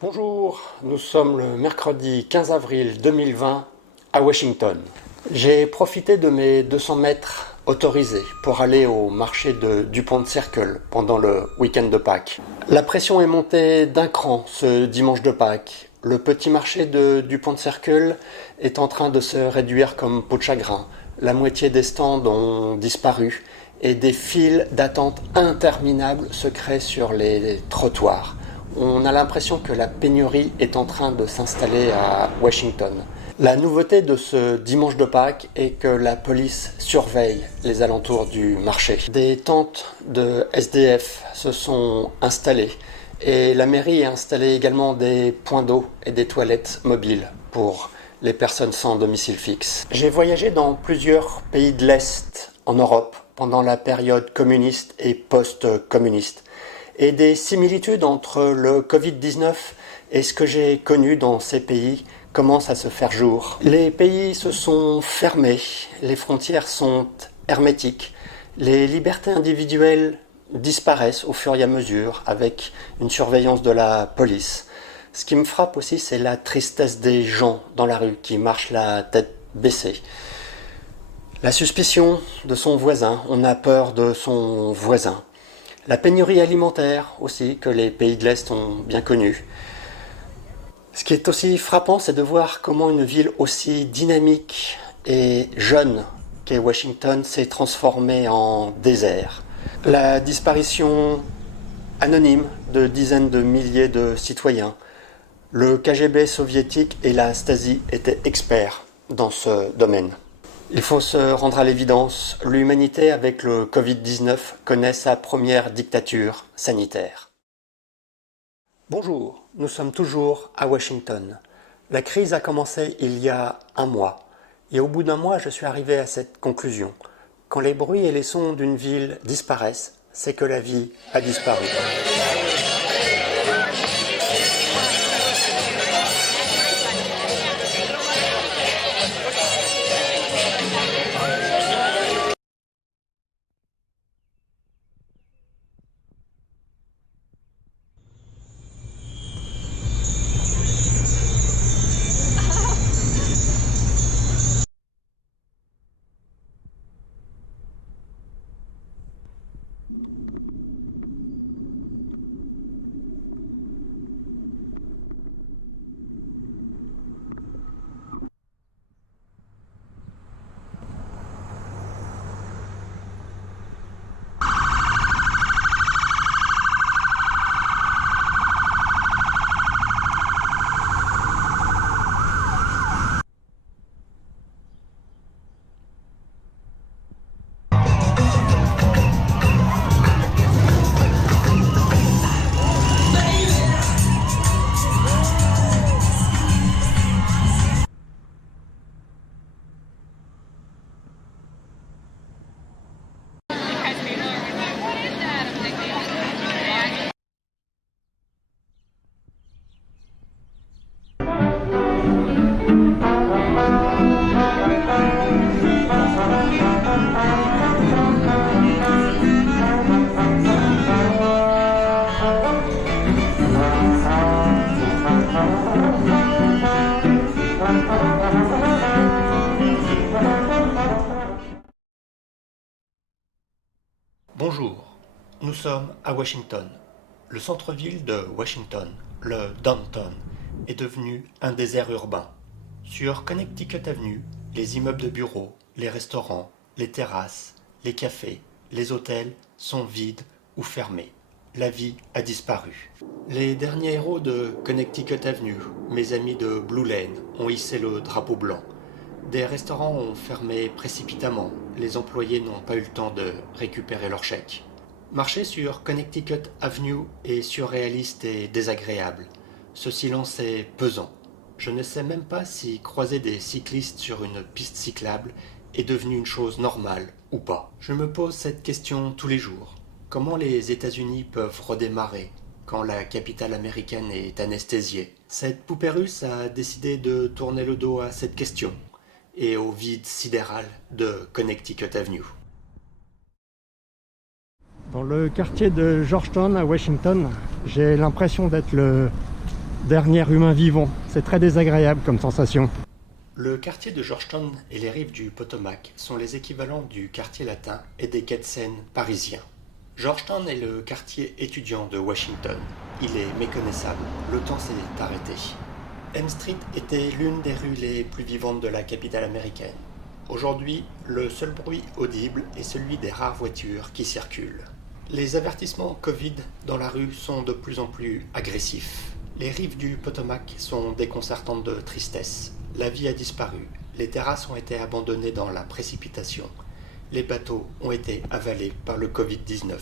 Bonjour, nous sommes le mercredi 15 avril 2020 à Washington. J'ai profité de mes 200 mètres autorisés pour aller au marché de Dupont Circle pendant le week-end de Pâques. La pression est montée d'un cran ce dimanche de Pâques. Le petit marché de Dupont Circle est en train de se réduire comme peau de chagrin. La moitié des stands ont disparu et des files d'attente interminables se créent sur les trottoirs. On a l'impression que la pénurie est en train de s'installer à Washington. La nouveauté de ce dimanche de Pâques est que la police surveille les alentours du marché. Des tentes de SDF se sont installées et la mairie a installé également des points d'eau et des toilettes mobiles pour les personnes sans domicile fixe. J'ai voyagé dans plusieurs pays de l'Est en Europe pendant la période communiste et post-communiste. Et des similitudes entre le Covid-19 et ce que j'ai connu dans ces pays commencent à se faire jour. Les pays se sont fermés, les frontières sont hermétiques, les libertés individuelles disparaissent au fur et à mesure avec une surveillance de la police. Ce qui me frappe aussi, c'est la tristesse des gens dans la rue qui marchent la tête baissée. La suspicion de son voisin, on a peur de son voisin. La pénurie alimentaire aussi, que les pays de l'Est ont bien connue. Ce qui est aussi frappant, c'est de voir comment une ville aussi dynamique et jeune qu'est Washington s'est transformée en désert. La disparition anonyme de dizaines de milliers de citoyens. Le KGB soviétique et la Stasi étaient experts dans ce domaine. Il faut se rendre à l'évidence, l'humanité avec le Covid-19 connaît sa première dictature sanitaire. Bonjour, nous sommes toujours à Washington. La crise a commencé il y a un mois, et au bout d'un mois, je suis arrivé à cette conclusion. Quand les bruits et les sons d'une ville disparaissent, c'est que la vie a disparu. Bonjour, nous sommes à Washington. Le centre-ville de Washington, le downtown, est devenu un désert urbain. Sur Connecticut Avenue, les immeubles de bureaux, les restaurants, les terrasses, les cafés, les hôtels sont vides ou fermés. La vie a disparu. Les derniers héros de Connecticut Avenue, mes amis de Blue Lane, ont hissé le drapeau blanc. Des restaurants ont fermé précipitamment, les employés n'ont pas eu le temps de récupérer leur chèque. Marcher sur Connecticut Avenue est surréaliste et désagréable. Ce silence est pesant. Je ne sais même pas si croiser des cyclistes sur une piste cyclable est devenu une chose normale ou pas. Je me pose cette question tous les jours. Comment les États-Unis peuvent redémarrer quand la capitale américaine est anesthésiée? Cette poupée russe a décidé de tourner le dos à cette question et au vide sidéral de Connecticut Avenue. Dans le quartier de Georgetown à Washington, j'ai l'impression d'être le dernier humain vivant. C'est très désagréable comme sensation. Le quartier de Georgetown et les rives du Potomac sont les équivalents du quartier latin et des quais de Seine parisiens. Georgetown est le quartier étudiant de Washington. Il est méconnaissable, le temps s'est arrêté. M Street était l'une des rues les plus vivantes de la capitale américaine. Aujourd'hui, le seul bruit audible est celui des rares voitures qui circulent. Les avertissements Covid dans la rue sont de plus en plus agressifs. Les rives du Potomac sont déconcertantes de tristesse. La vie a disparu. Les terrasses ont été abandonnées dans la précipitation. Les bateaux ont été avalés par le Covid-19.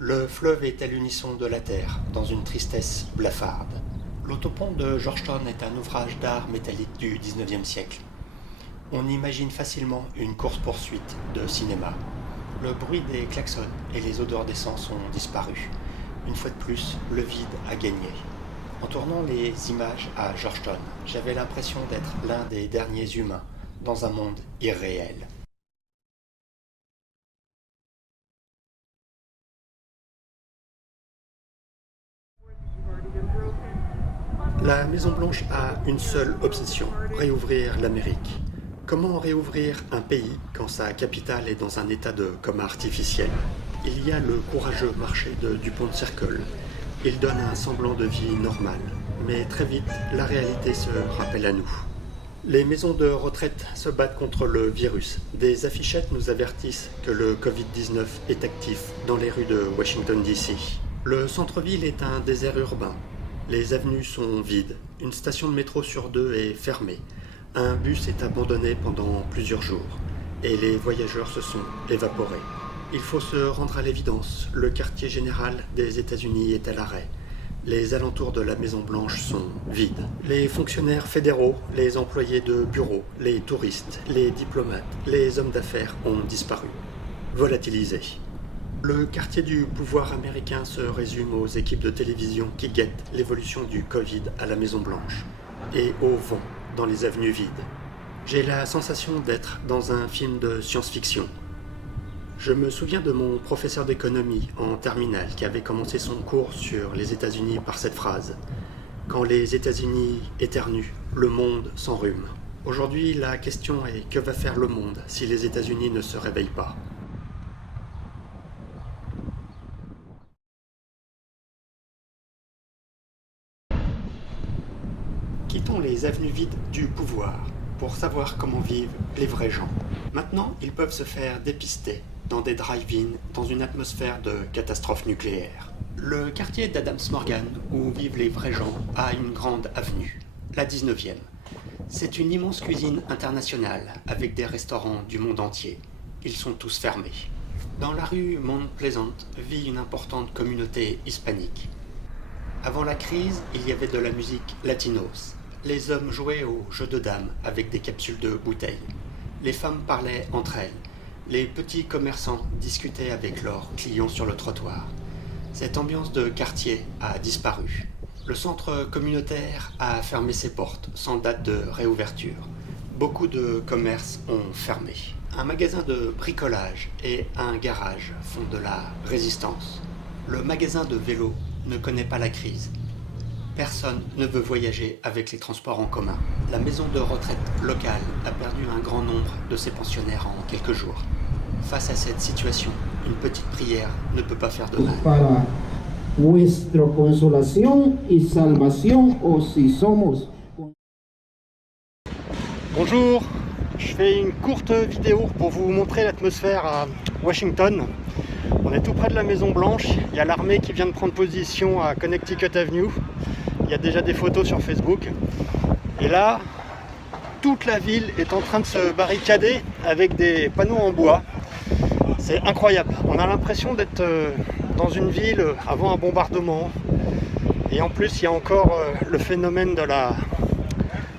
Le fleuve est à l'unisson de la terre, dans une tristesse blafarde. L'autopont de Georgetown est un ouvrage d'art métallique du XIXe siècle. On imagine facilement une course-poursuite de cinéma. Le bruit des klaxons et les odeurs d'essence ont disparu. Une fois de plus, le vide a gagné. En tournant les images à Georgetown, j'avais l'impression d'être l'un des derniers humains dans un monde irréel. La Maison-Blanche a une seule obsession, réouvrir l'Amérique. Comment réouvrir un pays quand sa capitale est dans un état de coma artificiel? Il y a le courageux marché de Dupont Circle. Il donne un semblant de vie normale. Mais très vite, la réalité se rappelle à nous. Les maisons de retraite se battent contre le virus. Des affichettes nous avertissent que le Covid-19 est actif dans les rues de Washington DC. Le centre-ville est un désert urbain. Les avenues sont vides. Une station de métro sur 2 est fermée. Un bus est abandonné pendant plusieurs jours. Et les voyageurs se sont évaporés. Il faut se rendre à l'évidence, le quartier général des États-Unis est à l'arrêt. Les alentours de la Maison-Blanche sont vides. Les fonctionnaires fédéraux, les employés de bureaux, les touristes, les diplomates, les hommes d'affaires ont disparu. Volatilisés. Le quartier du pouvoir américain se résume aux équipes de télévision qui guettent l'évolution du Covid à la Maison-Blanche et au vent dans les avenues vides. J'ai la sensation d'être dans un film de science-fiction. Je me souviens de mon professeur d'économie en terminale qui avait commencé son cours sur les États-Unis par cette phrase. Quand les États-Unis éternuent, le monde s'enrhume. Aujourd'hui, la question est que va faire le monde si les États-Unis ne se réveillent pas? Quittons les avenues vides du pouvoir pour savoir comment vivent les vrais gens. Maintenant, ils peuvent se faire dépister dans des drive-in, dans une atmosphère de catastrophe nucléaire. Le quartier d'Adams Morgan, où vivent les vrais gens, a une grande avenue, la 19e. C'est une immense cuisine internationale, avec des restaurants du monde entier. Ils sont tous fermés. Dans la rue Mount Pleasant vit une importante communauté hispanique. Avant la crise, il y avait de la musique latinos. Les hommes jouaient aux jeux de dames avec des capsules de bouteilles. Les femmes parlaient entre elles. Les petits commerçants discutaient avec leurs clients sur le trottoir. Cette ambiance de quartier a disparu. Le centre communautaire a fermé ses portes sans date de réouverture. Beaucoup de commerces ont fermé. Un magasin de bricolage et un garage font de la résistance. Le magasin de vélo ne connaît pas la crise. Personne ne veut voyager avec les transports en commun. La maison de retraite locale a perdu un grand nombre de ses pensionnaires en quelques jours. Face à cette situation, une petite prière ne peut pas faire de mal. Para vuestra consolación y salvación, o si somos. Bonjour, je fais une courte vidéo pour vous montrer l'atmosphère à Washington. On est tout près de la Maison Blanche, il y a l'armée qui vient de prendre position à Connecticut Avenue. Il y a déjà des photos sur Facebook. Et là, toute la ville est en train de se barricader avec des panneaux en bois. C'est incroyable. On a l'impression d'être dans une ville avant un bombardement. Et en plus, il y a encore le phénomène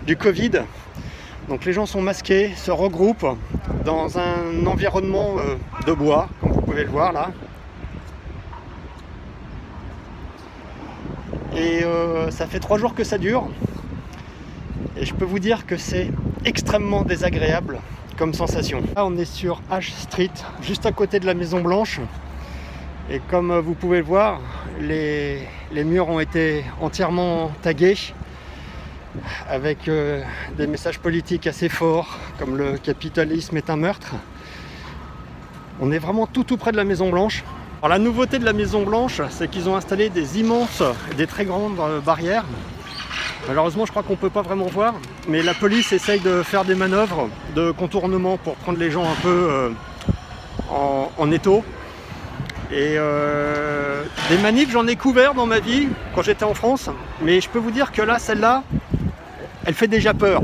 du Covid. Donc les gens sont masqués, se regroupent dans un environnement de bois, comme vous pouvez le voir là. Et ça fait 3 jours que ça dure. Et je peux vous dire que c'est extrêmement désagréable comme sensation. Là on est sur Ash Street, juste à côté de la Maison Blanche. Et comme vous pouvez le voir, les murs ont été entièrement tagués avec des messages politiques assez forts, comme le capitalisme est un meurtre. On est vraiment tout près de la Maison Blanche. Alors, la nouveauté de la Maison Blanche, c'est qu'ils ont installé des immenses, des très grandes barrières. Malheureusement, je crois qu'on ne peut pas vraiment voir, mais la police essaye de faire des manœuvres de contournement pour prendre les gens un peu en étau. Et des manifs, j'en ai couvert dans ma vie quand j'étais en France, mais je peux vous dire que là, celle-là, elle fait déjà peur.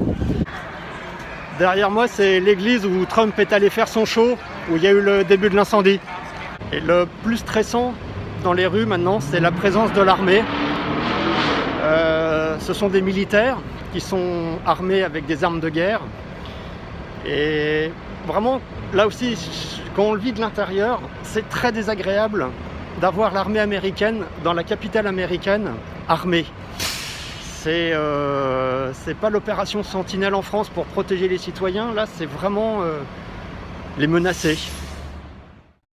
Derrière moi, c'est l'église où Trump est allé faire son show, où il y a eu le début de l'incendie. Et le plus stressant dans les rues maintenant, c'est la présence de l'armée. Ce sont des militaires qui sont armés avec des armes de guerre. Et vraiment, là aussi, quand on le vit de l'intérieur, c'est très désagréable d'avoir l'armée américaine dans la capitale américaine armée. C'est pas l'opération Sentinelle en France pour protéger les citoyens, là c'est vraiment les menacer.